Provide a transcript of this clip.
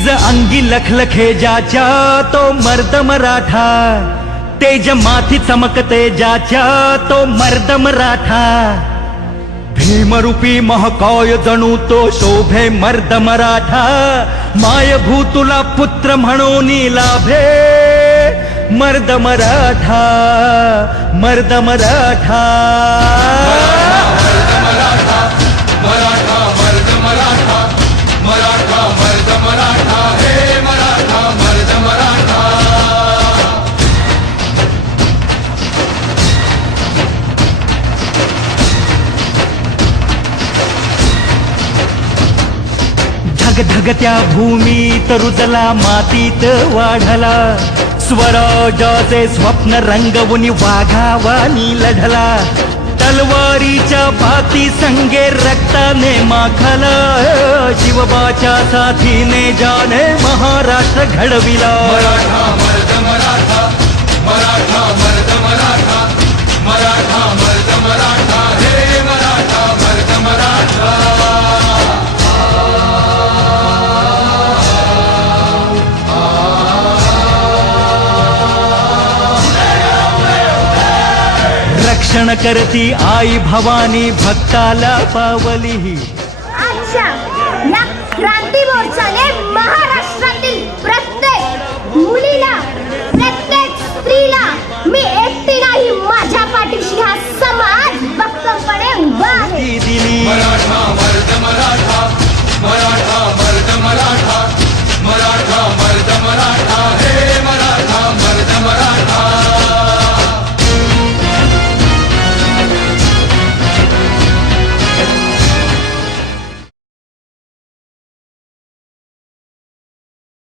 निज अंगी लखलखे ज्याच्या तो मर्द मराठा, तेज माथी चमकते ज्याच्या तो मर्द मराठा, भीमरूपी महाकाय जणू तो शोभे मर्द मराठा, मायभूतुला पुत्र म्हणून लाभे मर्द मराठा, मर्द मराठा, मर्द मराठा, मराठा मर्द मराठा, मराठा मर्द मराठा, हे मराठा मर्द मराठा. धगधगत्या भूमीत रुजला मातीत वाढला, स्वराजाचे स्वप्न रंगवून वाघावानी लढला, तलवारीच्या भाती संगे रक्ताने माखला, शिवबाच्या साथीने जाने महाराष्ट्र घडविला. मराठा मर्द मराठा, मराठा मर्द मराठा, मराठा मर्द मराठा, हे मराठा मर्द मराठा. रक्षण करती आई भवानी भक्ताला पावली. अच्छा, या क्रांती मोर्चाने महाराष्ट्रातील प्रत्येक मुलीला, प्रत्येक स्त्रीला मी एकटी नाही, माझ्या पाठीशी हा समाज भक्कमपणे उभा आहे. दिली मराठा मर्द मराठा.